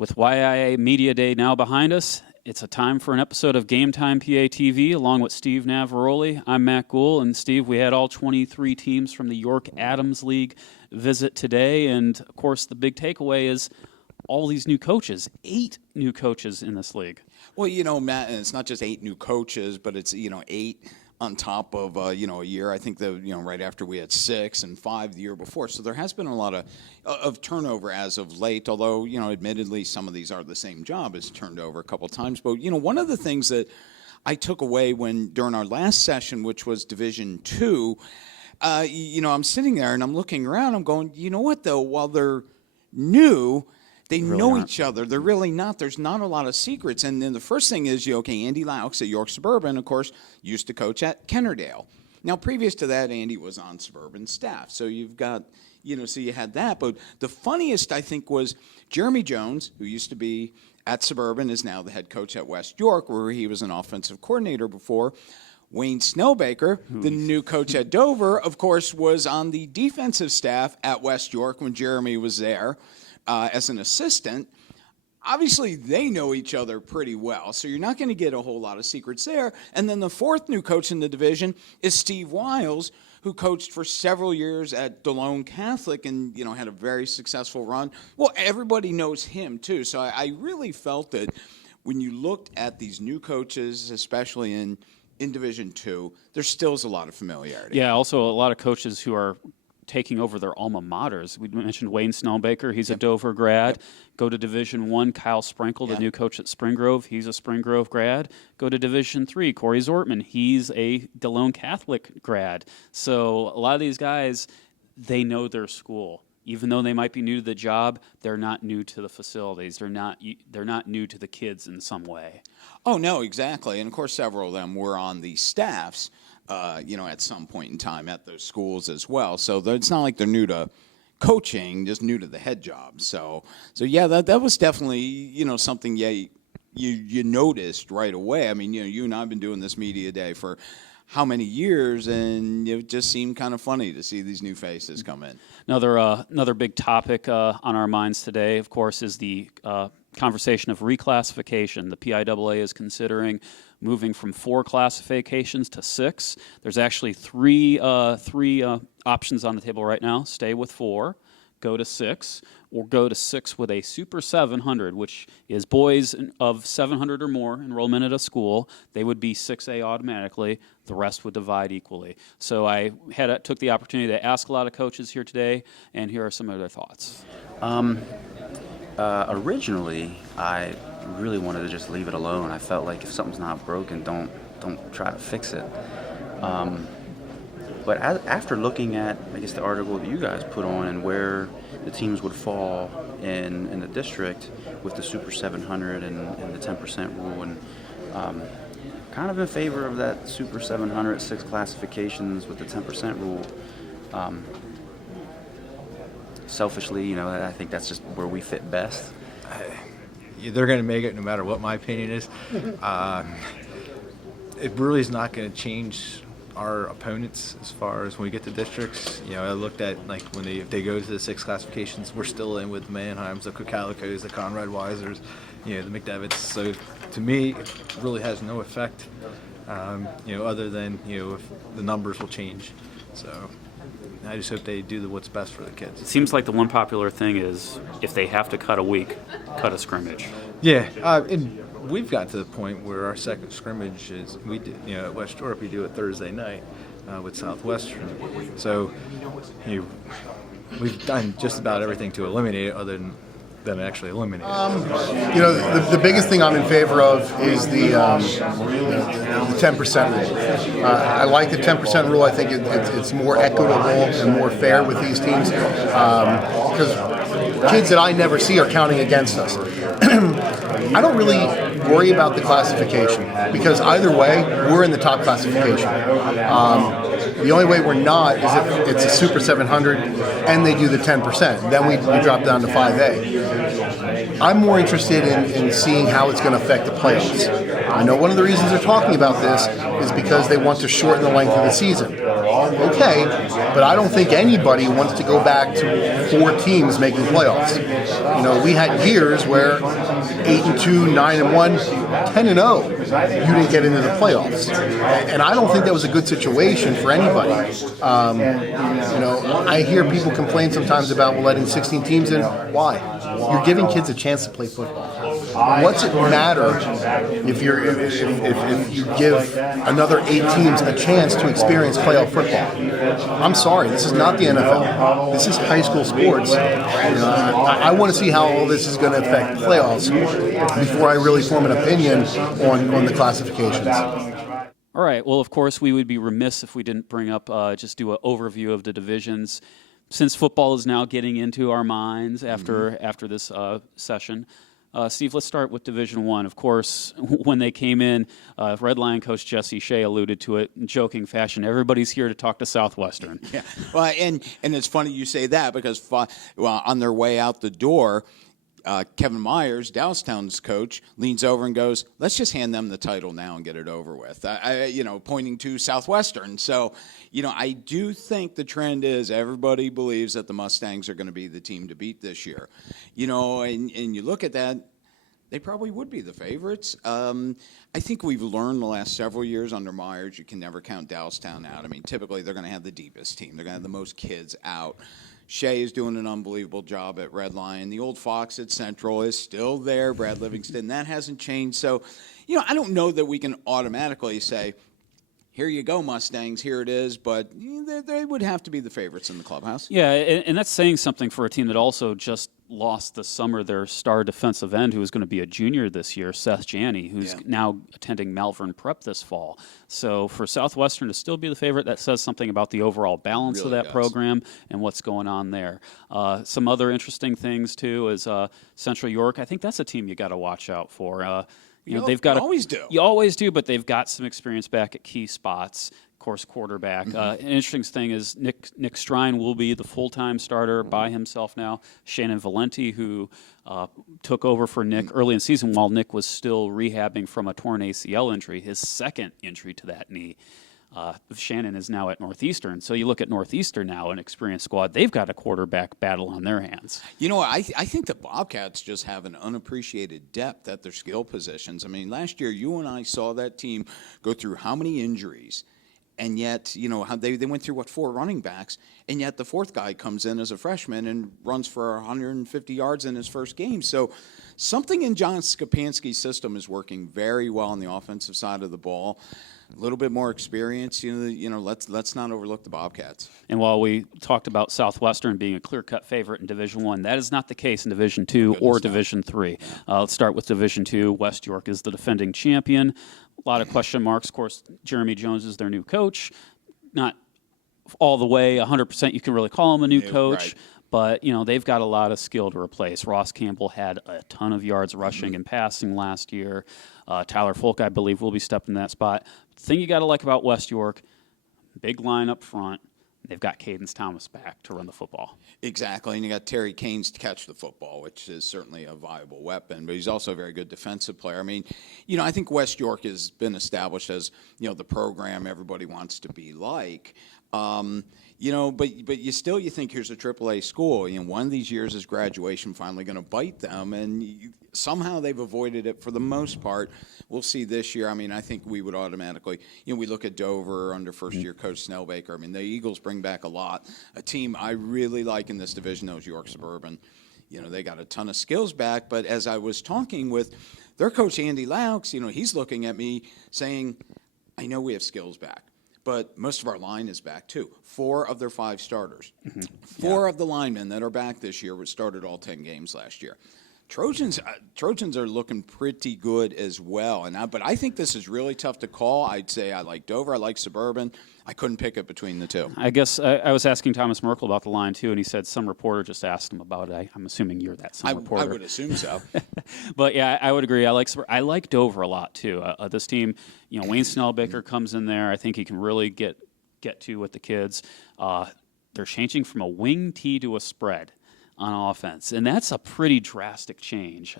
With YAIA Media Day now behind us, it's a time for an episode of GameTimePA TV along with Steve Navaroli. I'm Matt Gould, and Steve, we had all 23 teams from the York Adams League visit today, and of course the big takeaway is all these new coaches, 8 new coaches in this league. Well, you know, Matt, and it's not just 8 new coaches, but it's, 8 on top of, a year. I think right after we had 6 and 5 the year before. So there has been a lot of turnover as of late, although, admittedly, some of these are the same job as turned over a couple of times. But, one of the things that I took away during our last session, which was Division II, I'm sitting there and I'm looking around. I'm going, you know what, though, while they're new, they really know each other. They're really not. There's not a lot of secrets. And then the first thing is, Andy Laux at York Suburban, of course, used to coach at Kennerdale. Now, previous to that, Andy was on Suburban staff. So you've got, so you had that. But the funniest, I think, was Jeremy Jones, who used to be at Suburban, is now the head coach at West York, where he was an offensive coordinator before. Wayne Snellbaker, the new coach at Dover, of course, was on the defensive staff at West York when Jeremy was there. As an assistant. Obviously, they know each other pretty well, so you're not going to get a whole lot of secrets there. And then the fourth new coach in the division is Steve Wiles, who coached for several years at DeLone Catholic and, had a very successful run. Well, everybody knows him, too. So I really felt that when you looked at these new coaches, especially in Division II, there still is a lot of familiarity. Yeah, also a lot of coaches who are taking over their alma maters. We mentioned Wayne Snellbaker. He's a Dover grad. Yep. Go to Division I, Kyle Sprinkle, the new coach at Spring Grove. He's a Spring Grove grad. Go to Division III, Corey Zortman. He's a DeLone Catholic grad. So a lot of these guys, they know their school. Even though they might be new to the job, they're not new to the facilities. They're not new to the kids in some way. Oh, no, exactly. And, of course, several of them were on the staffs at some point in time at those schools as well. So it's not like they're new to coaching, just new to the head job. So yeah, that was definitely, something, you noticed right away. I mean, you and I have been doing this media day for how many years, and it just seemed kind of funny to see these new faces come in. Another big topic on our minds today, of course, is the conversation of reclassification. The PIAA is considering moving from 4 classifications to 6. There's actually three options on the table right now. Stay with 4, go to 6, or go to 6 with a Super 700, which is boys of 700 or more enrollment at a school. They would be 6A automatically. The rest would divide equally. So I took the opportunity to ask a lot of coaches here today, and here are some of their thoughts. Originally, I really wanted to just leave it alone. I felt like if something's not broken, don't try to fix it. But after looking at, I guess, the article that you guys put on and where the teams would fall in the district with the Super 700 and the 10% rule, and kind of in favor of that Super 700, 6 classifications with the 10% rule. Selfishly, I think that's just where we fit best. They're going to make it no matter what my opinion is. It really is not going to change our opponents as far as when we get to districts. I looked at if they go to the 6 classifications, we're still in with the Manheims, the Cocalicos, the Conrad Weisers, the McDevitt's. So to me, it really has no effect, other than if the numbers will change. So I just hope they do what's best for the kids. It seems like the one popular thing is if they have to cut a week, cut a scrimmage. Yeah, and we've gotten to the point where our second scrimmage is, we do, at West York, we do it Thursday night with Southwestern. So we've done just about everything to eliminate it other than actually eliminate it. The biggest thing I'm in favor of is the 10% rule. I like the 10% rule. I think it's more equitable and more fair with these teams because kids that I never see are counting against us. I don't really worry about the classification because either way, we're in the top classification. The only way we're not is if it's a Super 700 and they do the 10%. Then we drop down to 5A. I'm more interested in seeing how it's going to affect the playoffs. I know one of the reasons they're talking about this is because they want to shorten the length of the season. okay, but I don't think anybody wants to go back to 4 teams making playoffs. You know, we had years where 8-2, 9-1, 10-0, you didn't get into the playoffs, and I don't think that was a good situation for anybody. You know, I hear people complain sometimes about letting 16 teams in. Why? You're giving kids a chance to play football. What's it matter if you give another 8 teams a chance to experience playoff football? I'm sorry, this is not the NFL. This is high school sports. I want to see how all this is going to affect the playoffs before I really form an opinion on the classifications. All right. Well, of course, we would be remiss if we didn't bring up, just do an overview of the divisions. Since football is now getting into our minds after this session, Steve, let's start with Division I. Of course, when they came in, Red Lion coach Jesse Shea alluded to it in joking fashion. Everybody's here to talk to Southwestern. Yeah, well, and it's funny you say that because on their way out the door, Kevin Myers, Downstown's coach, leans over and goes, "Let's just hand them the title now and get it over with." Pointing to Southwestern. So, I do think the trend is everybody believes that the Mustangs are going to be the team to beat this year. And you look at that, they probably would be the favorites. I think we've learned the last several years under Myers, you can never count Downstown out. I mean, typically they're going to have the deepest team. They're going to have the most kids out. Shea is doing an unbelievable job at Red Lion. The old Fox at Central is still there. Brad Livingston, that hasn't changed. So, I don't know that we can automatically say, here you go, Mustangs, here it is, but they would have to be the favorites in the clubhouse. Yeah, and that's saying something for a team that also just lost this summer their star defensive end, who is going to be a junior this year, Seth Janney, who's now attending Malvern Prep this fall. So for Southwestern to still be the favorite, that says something about the overall balance of that program and what's going on there. Some other interesting things, too, is Central York. I think that's a team you got to watch out for. They've got always do. You always do, but they've got some experience back at key spots. Of course, quarterback. An interesting thing is Nick Strine will be the full-time starter by himself now. Shannon Valenti, who took over for Nick early in the season while Nick was still rehabbing from a torn ACL injury, his second injury to that knee. Shannon is now at Northeastern. So you look at Northeastern now, an experienced squad. They've got a quarterback battle on their hands. I think the Bobcats just have an unappreciated depth at their skill positions. I mean, last year you and I saw that team go through how many injuries, and yet, how they went through, 4 running backs, and yet the 4th guy comes in as a freshman and runs for 150 yards in his first game. So something in John Skapansky's system is working very well on the offensive side of the ball. A little bit more experience, let's not overlook the Bobcats. And while we talked about Southwestern being a clear-cut favorite in Division I, that is not the case in Division II or Division III. Let's start with Division II. West York is the defending champion. A lot of question marks. Of course, Jeremy Jones is their new coach. Not all the way 100% you can really call him a new coach. Right. But, they've got a lot of skill to replace. Ross Campbell had a ton of yards rushing and passing last year. Tyler Folk, I believe, will be stepping in that spot. The thing you got to like about West York, big line up front. They've got Cadence Thomas back to run the football. Exactly, and you got Terry Canes to catch the football, which is certainly a viable weapon, but he's also a very good defensive player. I mean, I think West York has been established as, the program everybody wants to be like. But you think here's a AAA school. One of these years is graduation finally going to bite them, and somehow they've avoided it for the most part. We'll see this year. I mean, I think we would automatically, we look at Dover under first-year coach Snellbaker. I mean, the Eagles bring back a lot. A team I really like in this division, though, is York Suburban. They got a ton of skills back, but as I was talking with their coach, Andy Laux, he's looking at me saying, I know we have skills back. But most of our line is back, too. 4 of their 5 starters. 4 of the linemen that are back this year started all 10 games last year. Trojans are looking pretty good as well. But I think this is really tough to call. I'd say I like Dover. I like Suburban. I couldn't pick it between the two. I guess I was asking Thomas Merkel about the line, too, and he said some reporter just asked him about it. I'm assuming you're that some reporter. I would assume so. But, yeah, I would agree. I like Dover a lot, too. This team, Wayne Snellbaker comes in there. I think he can really get to with the kids. They're changing from a wing tee to a spread on offense, and that's a pretty drastic change.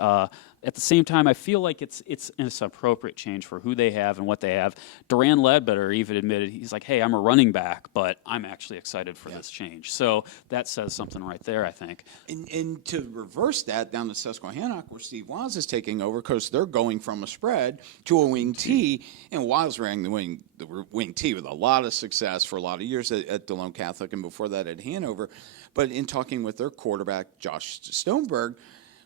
at the same time, I feel like it's an appropriate change for who they have and what they have. Duran Ledbetter even admitted, he's like, hey, I'm a running back, but I'm actually excited for this change. So that says something right there, I think. And to reverse that down to Susquehannock, where Steve Wiles is taking over, because they're going from a spread to a wing T, and Wiles ran the wing T with a lot of success for a lot of years at DeLone Catholic, and before that at Hanover. But in talking with their quarterback, Josh Stoneberg,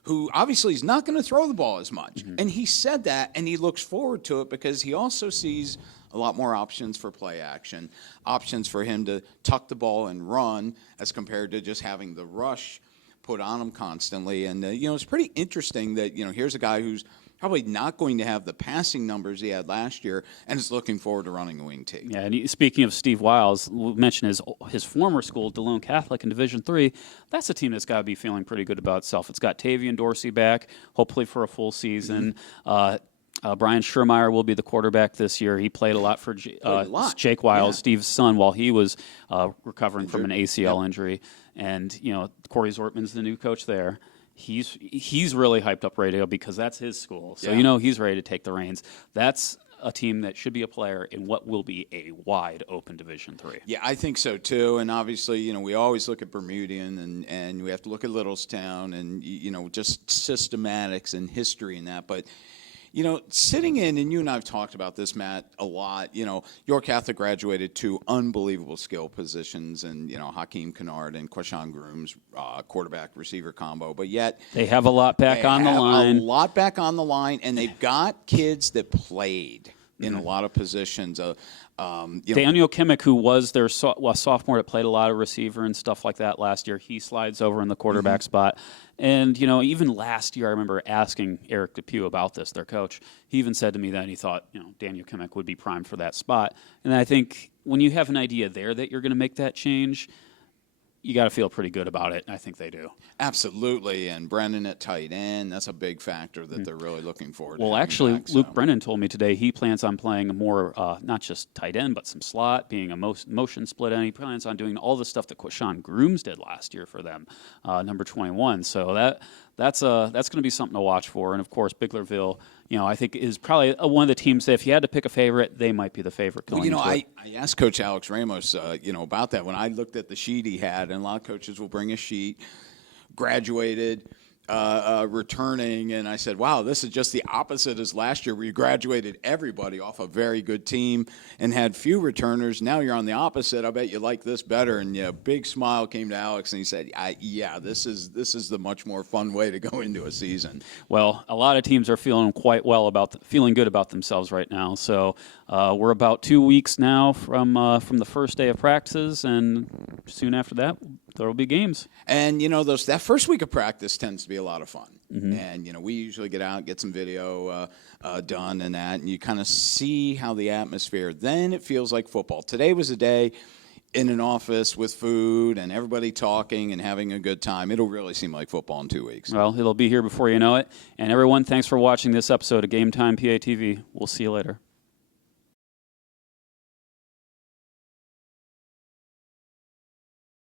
who obviously is not going to throw the ball as much. And he said that, and he looks forward to it because he also sees a lot more options for play action, options for him to tuck the ball and run as compared to just having the rush put on him constantly. And, it's pretty interesting that, here's a guy who's probably not going to have the passing numbers he had last year, and is looking forward to running a wing T. Yeah, and speaking of Steve Wiles, we mentioned his former school, DeLone Catholic in Division III. That's a team that's got to be feeling pretty good about itself. It's got Tavian Dorsey back, hopefully for a full season. Brian Schermeyer will be the quarterback this year. He played a lot for Jake Wiles, Steve's son, while he was recovering from an ACL injury. And, Corey Zortman's the new coach there. He's really hyped up, ready to go, because that's his school. So he's ready to take the reins. That's a team that should be a player in what will be a wide open Division III. Yeah, I think so too. And obviously, we always look at Bermudian, and we have to look at Littlestown, and just systematics and history and that. But sitting in, and you and I have talked about this, Matt, a lot. York Catholic graduated two unbelievable skill positions, and Hakeem Kennard and Quashawn Grooms, quarterback receiver combo. But yet they have a lot back on the line. A lot back on the line, and they've got kids that played in a lot of positions. Daniel Kimmick, who was their sophomore that played a lot of receiver and stuff like that last year, he slides over in the quarterback spot. And, even last year, I remember asking Eric Depew about this, their coach. He even said to me that he thought, Daniel Kimmick would be primed for that spot. And I think when you have an idea there that you're going to make that change, you got to feel pretty good about it, and I think they do. Absolutely, and Brennan at tight end, that's a big factor that they're really looking forward to. Well, actually, Luke Brennan told me today he plans on playing more, not just tight end, but some slot, being a motion split end. He plans on doing all the stuff that Quashawn Grooms did last year for them, number 21. So that's going to be something to watch for. And, of course, Biglerville, I think is probably one of the teams that if you had to pick a favorite, they might be the favorite going into it. I asked Coach Alex Ramos, about that when I looked at the sheet he had, and a lot of coaches will bring a sheet, graduated, returning, and I said, wow, this is just the opposite as last year where you graduated everybody off a very good team and had few returners. Now you're on the opposite. I bet you like this better. And big smile came to Alex, and he said, this is the much more fun way to go into a season. Well, a lot of teams are feeling feeling good about themselves right now. So we're about 2 weeks now from the first day of practices, and soon after that, there will be games. And, that first week of practice tends to be a lot of fun. And, we usually get out, get some video done and that, and you kind of see how the atmosphere, then it feels like football. Today was a day in an office with food and everybody talking and having a good time. It'll really seem like football in 2 weeks. Well, it'll be here before you know it. And everyone, thanks for watching this episode of GameTimePA TV. We'll see you later.